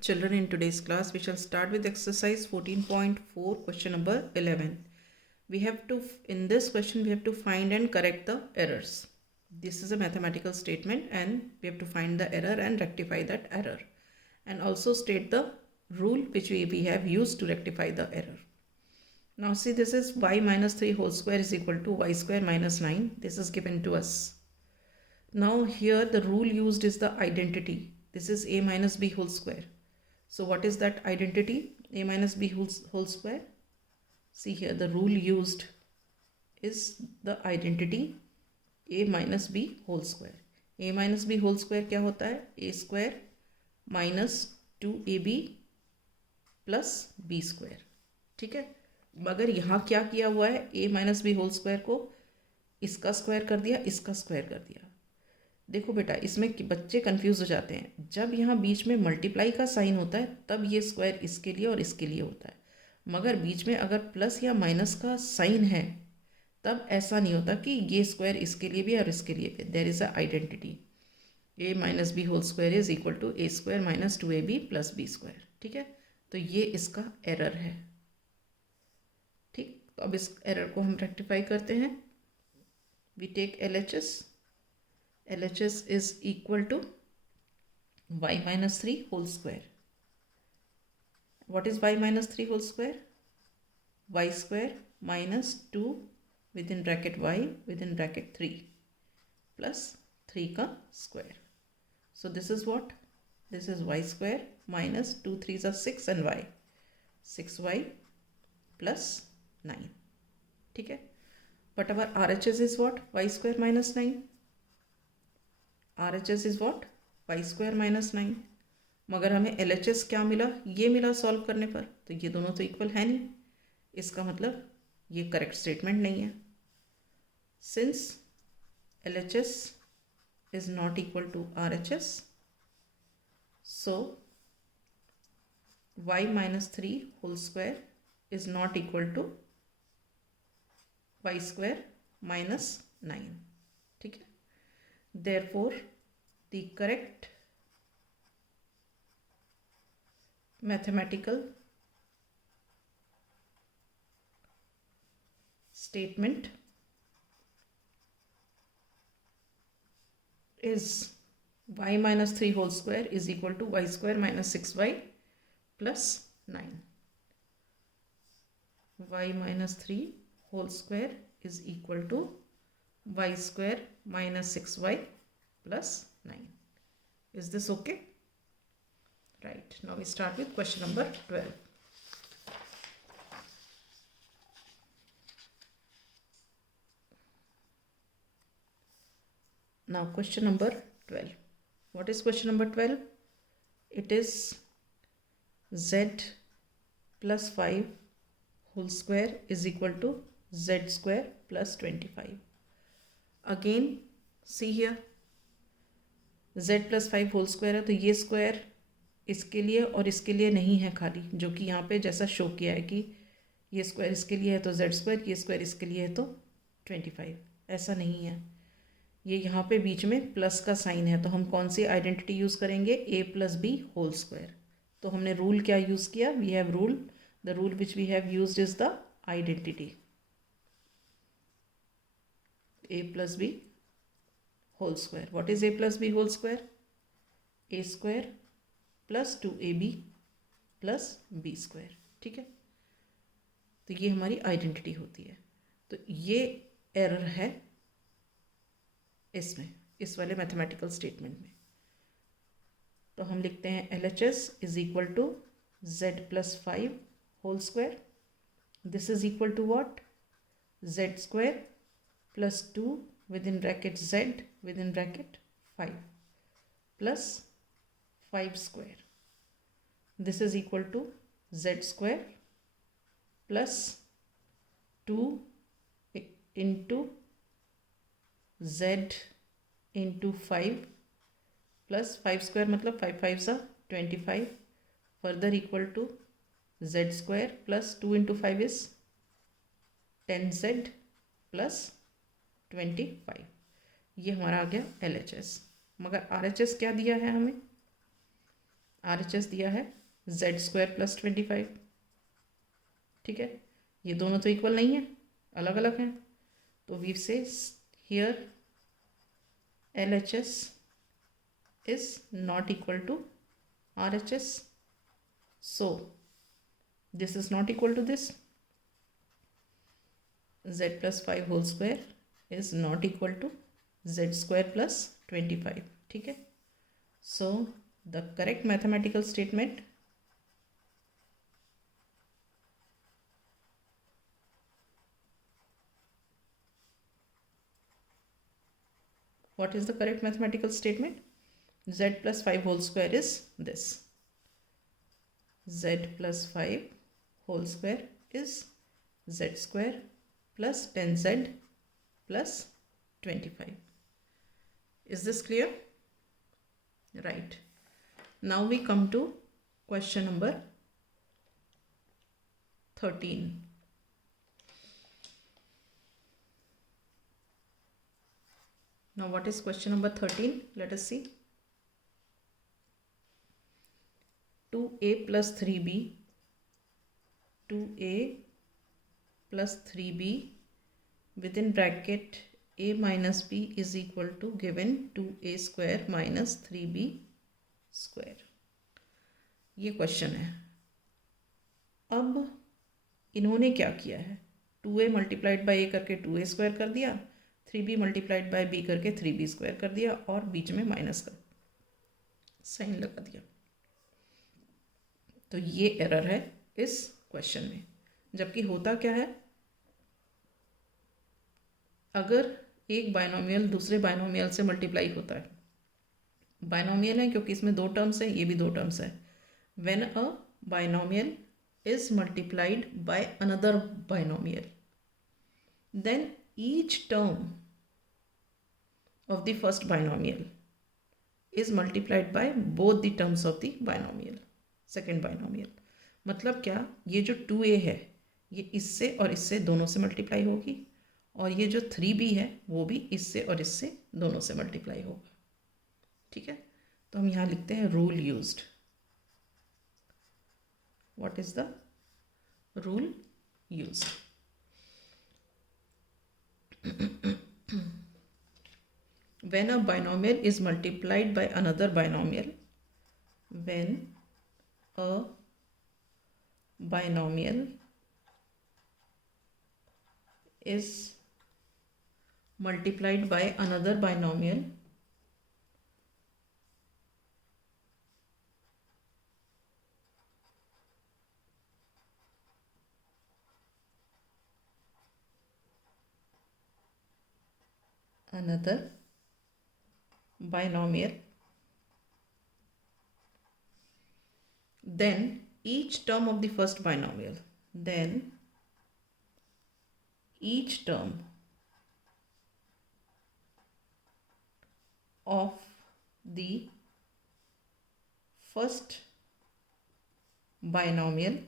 Children, in today's class, we shall start with exercise 14.4, question number 11. In this question, we have to find and correct the errors. This is a mathematical statement and we have to find the error and rectify that error. And also state the rule which we have used to rectify the error. Now see, this is y minus 3 whole square is equal to y square minus 9. This is given to us. Now here the rule used is the identity. This is a minus b whole square. So what is that identity? A minus b whole square. See here, the rule used is the identity a minus b whole square. A minus b whole square क्या होता है? A square minus 2ab plus b square. ठीक है, मगर यहाँ क्या किया हुआ है? a minus b whole square को इसका स्क्वायर कर दिया, इसका स्क्वायर कर दिया. देखो बेटा, इसमें बच्चे कंफ्यूज हो जाते हैं. जब यहाँ बीच में मल्टीप्लाई का साइन होता है तब ये स्क्वायर इसके लिए और इसके लिए होता है, मगर बीच में अगर प्लस या माइनस का साइन है तब ऐसा नहीं होता कि ये स्क्वायर इसके लिए भी और इसके लिए भी. There is a identity. A minus b whole square is equal to a square minus 2ab plus b square. ठीक है, तो ये इसका एरर है. ठीक, तो अब इस एरर को हम रेक्टिफाई करते हैं. We take LHS. LHS is equal to y minus 3 whole square. What is y minus 3 whole square? Y square minus 2 within bracket y within bracket 3 plus 3 का square. So this is what? This is y square minus 2 3s are 6 and y. 6y plus 9. ठीक है, but our RHS is what? Y square minus 9. RHS is what? y square minus 9. मगर हमें LHS क्या मिला? ये मिला solve करने पर. तो ये दोनों तो इक्वल है नहीं, इसका मतलब ये करेक्ट स्टेटमेंट नहीं है. Since LHS is not equal to RHS, so y minus 3 whole square is not equal to y square minus 9. ठीक है, therefore the correct mathematical statement is y minus 3 whole square is equal to y square minus 6y plus 9. Y minus 3 whole square is equal to y square minus 6y plus 9. Is this okay? Right. Now we start with question number 12. Now question number 12. What is question number 12? It is z plus 5 whole square is equal to z square plus 25. Again, see here, z plus 5 whole square है, तो ये square इसके लिए और इसके लिए नहीं है खाली, जो कि यहाँ पे जैसा शो किया है कि ये स्क्वायर इसके लिए है तो z स्क्वायर, ये स्क्वायर इसके लिए है तो 25. ऐसा नहीं है, ये यहाँ पे बीच में प्लस का साइन है. तो हम कौन सी आइडेंटिटी यूज़ करेंगे? a plus b whole square. तो हमने रूल क्या यूज़ किया? We have rule, the rule which we have used is the identity a plus b whole square. What is a plus b whole square? A square plus 2ab plus b square. ठीक है, तो ये हमारी identity होती है. तो ये error है इसमें, इस वाले मैथमेटिकल स्टेटमेंट में. तो हम लिखते हैं LHS is equal to z plus 5 whole square. This is equal to what? z square plus 2 within bracket z within bracket 5 plus 5 square. This is equal to z square plus 2 into z into 5 plus 5 square मतलब 5 5s are 25 further equal to z square plus 2 into 5 is 10z plus 25. ये हमारा आ गया LHS. मगर RHS क्या दिया है हमें? RHS दिया है z² + 25, ठीक है। ये दोनों तो इक्वल नहीं है, अलग अलग हैं, तो वी से here LHS is not equal to RHS, so this is not equal to this. Z + 5 whole square is not equal to z² + 25, ठीक है। So the correct mathematical statement, what is the correct mathematical statement? Z + 5 whole square is this. Z + 5 whole square is z² + 10z + 25. Is this clear? Right. Now we come to question number 13. Now what is question number 13? Let us see. 2a + 3b, 2a + 3b within bracket a minus b is equal to given 2a² - 3b². ये question है। अब इन्होंने क्या किया है, 2a × a करके 2a² कर दिया, 3b × b करके 3b² कर दिया और बीच में माइनस का साइन लगा दिया। तो ये एरर है इस क्वेश्चन में। जबकि होता क्या है, अगर एक बाइनोमियल दूसरे बाइनोमियल से मल्टीप्लाई होता है, बाइनोमियल है क्योंकि इसमें 2 टर्म्स है, ये भी 2 टर्म्स है। When a binomial is multiplied by another binomial, then each term of the first binomial is multiplied by both the terms of the binomial, second binomial. मतलब क्या, ये जो 2a है ये इससे और इससे दोनों से मल्टीप्लाई होगी, और ये जो 3b है वो भी इससे और इससे दोनों से मल्टीप्लाई होगा, ठीक है। तो हम यहाँ लिखते हैं rule used. What is the rule used? When a binomial is multiplied by another binomial, when a binomial is multiplied by another binomial, then each term of the first binomial, then each term of the first binomial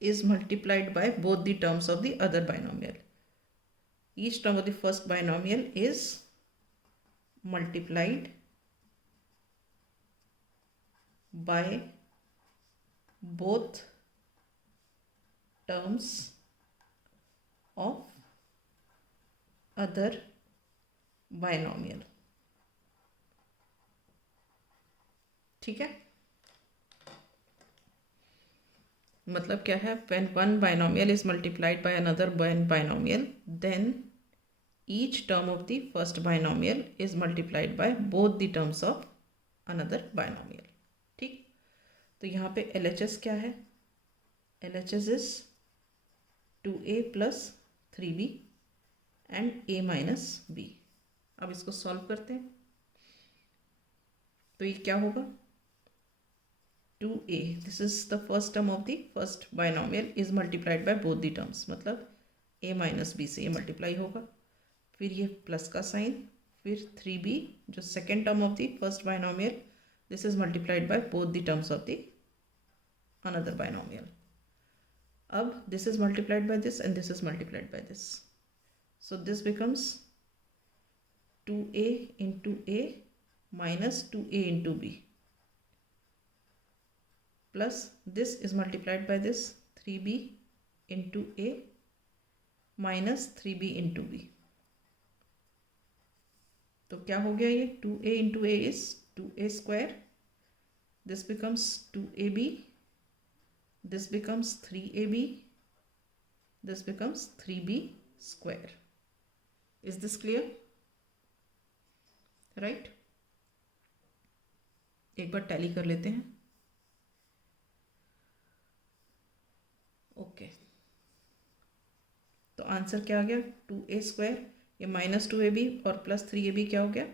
is multiplied by both the terms of the other binomial. Each term of the first binomial is multiplied by both terms of other binomial, ठीक है। मतलब क्या है, when one binomial is multiplied by another binomial, then each term of the first binomial is multiplied by both the terms of another binomial, ठीक। तो यहाँ पे LHS क्या है, LHS is 2a + 3b and a minus b। अब इसको solve करते हैं, तो ये क्या होगा, 2a, this is the first term of the first binomial, is multiplied by both the terms, मतलब a माइनस बी से ये मल्टीप्लाई होगा, फिर ये प्लस का साइन, फिर 3b जो second term of the first binomial, this is multiplied by both the terms of the another binomial. अब this is multiplied by this and this is multiplied by this, so this becomes 2a into a minus 2a into b plus this is multiplied by this 3b into a minus 3b into b. तो क्या हो गया ये 2a into a is 2a square. This becomes 2ab. This becomes 3ab. This becomes 3b square. Is this clear? Right? एक बार tally कर लेते हैं. Okay तो आंसर क्या आ गया 2a स्क्वायर, ये माइनस 2ab और प्लस 3ab क्या हो गया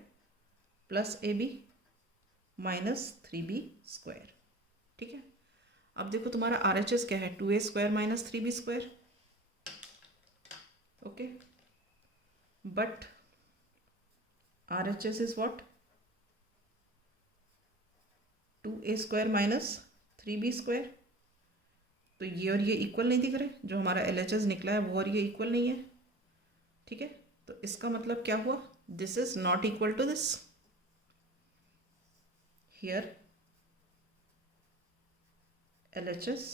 plus ab minus 3b square. ठीक है, अब देखो तुम्हारा RHS क्या है 2a square minus 3b square. Okay but RHS is what 2a square minus 3b square. तो ये और ये इक्वल नहीं दिख रहे, जो हमारा LHS निकला है वो और ये इक्वल नहीं है. ठीक है, तो इसका मतलब क्या हुआ this is not equal to this. Here LHS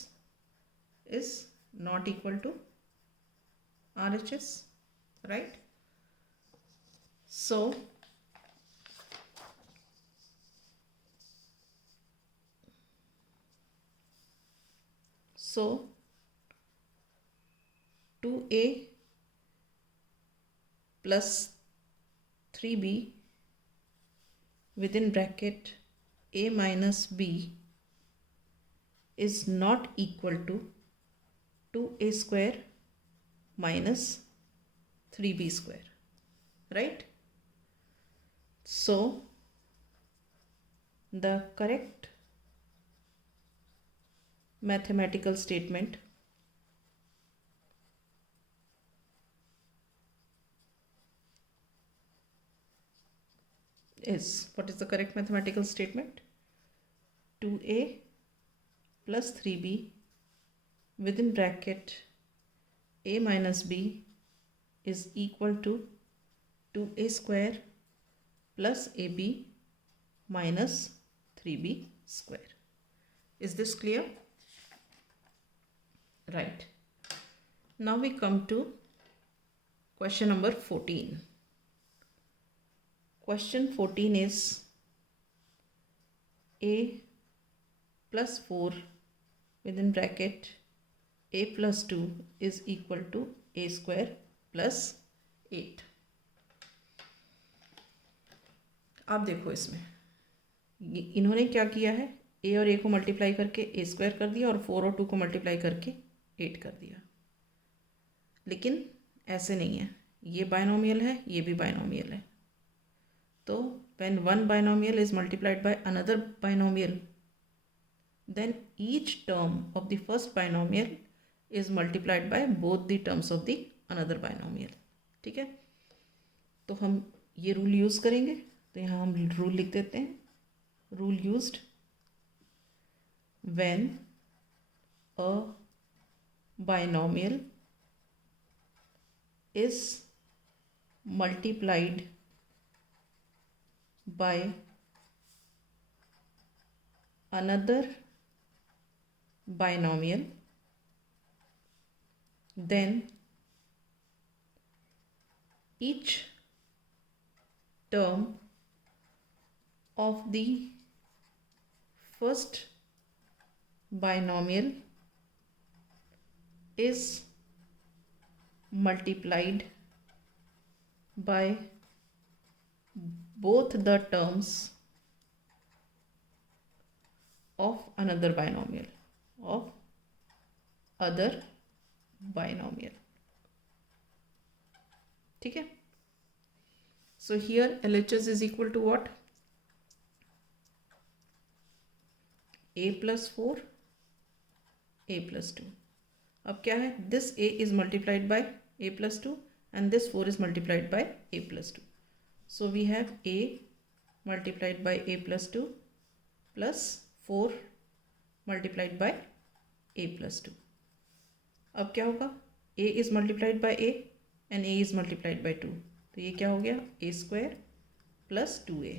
is not equal to RHS, right? So So 2a plus 3b within bracket a minus b is not equal to 2a square minus 3b square, right? So the correct mathematical statement is, what is the correct mathematical statement? 2a plus 3b within bracket a minus b is equal to 2a square plus ab minus 3b square. Is this clear? Right. Now we come to question number 14. Question 14 is a plus 4 within bracket a plus 2 is equal to a square plus 8. आप देखो इसमें इन्होंने क्या किया है, a और a को multiply करके a स्क्वायर कर दिया और 4 और 2 को मल्टीप्लाई करके 8 कर दिया. लेकिन ऐसे नहीं है, ये बायनोमियल है ये भी बायनोमियल है. तो when one binomial is multiplied by another binomial, then each term of the first binomial is multiplied by both the terms of the another binomial. ठीक है, तो हम ये रूल यूज़ करेंगे. तो यहाँ हम रूल लिख देते हैं. Rule used when a binomial is multiplied by another binomial, then each term of the first binomial is multiplied by both the terms of another binomial, of other binomial. ठीक है, so here LHS is equal to what? a plus 4 a plus 2. अब क्या है, this a is multiplied by a plus 2 and this 4 is multiplied by a plus 2. So we have a multiplied by a plus 2 plus 4 multiplied by a plus 2. अब क्या होगा, a is multiplied by a and a is multiplied by 2. तो ये क्या हो गया a square plus 2a.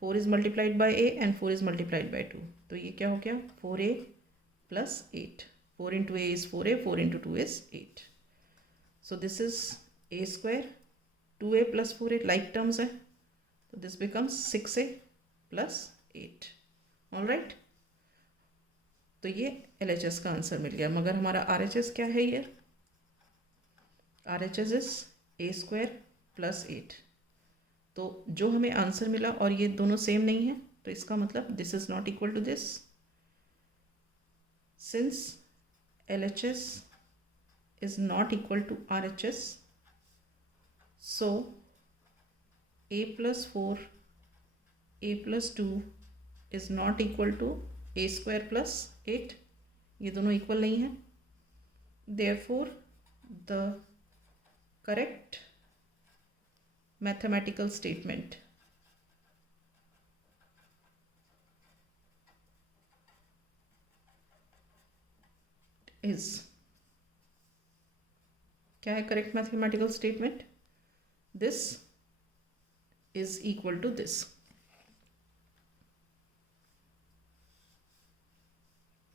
4 is multiplied by a and 4 is multiplied by 2. तो ये क्या हो गया 4a plus 8. 4 into a is 4a, 4 into 2 is 8. So this is a square, 2a plus 4a like terms है, so this becomes 6a plus 8. Alright, तो ये LHS का answer मिल गया. मगर हमारा RHS क्या है ये? RHS is a square plus 8. तो जो हमें आंसर मिला और ये दोनों सेम नहीं है, तो इसका मतलब this is not equal to this. Since LHS is not equal to RHS, so a plus 4, a plus 2 is not equal to a square plus 8. ये दोनों इक्वल नहीं है. Therefore the correct mathematical statement is, क्या है correct mathematical statement? This is equal to this.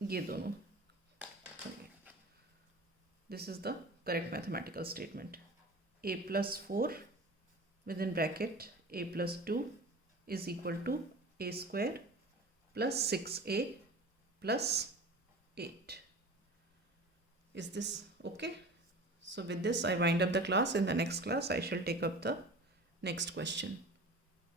ये दोनों. This is the correct mathematical statement. A plus 4 within bracket a plus 2 is equal to a square plus 6a plus 8. Is this okay? So with this I wind up the class. In the next class I shall take up the next question.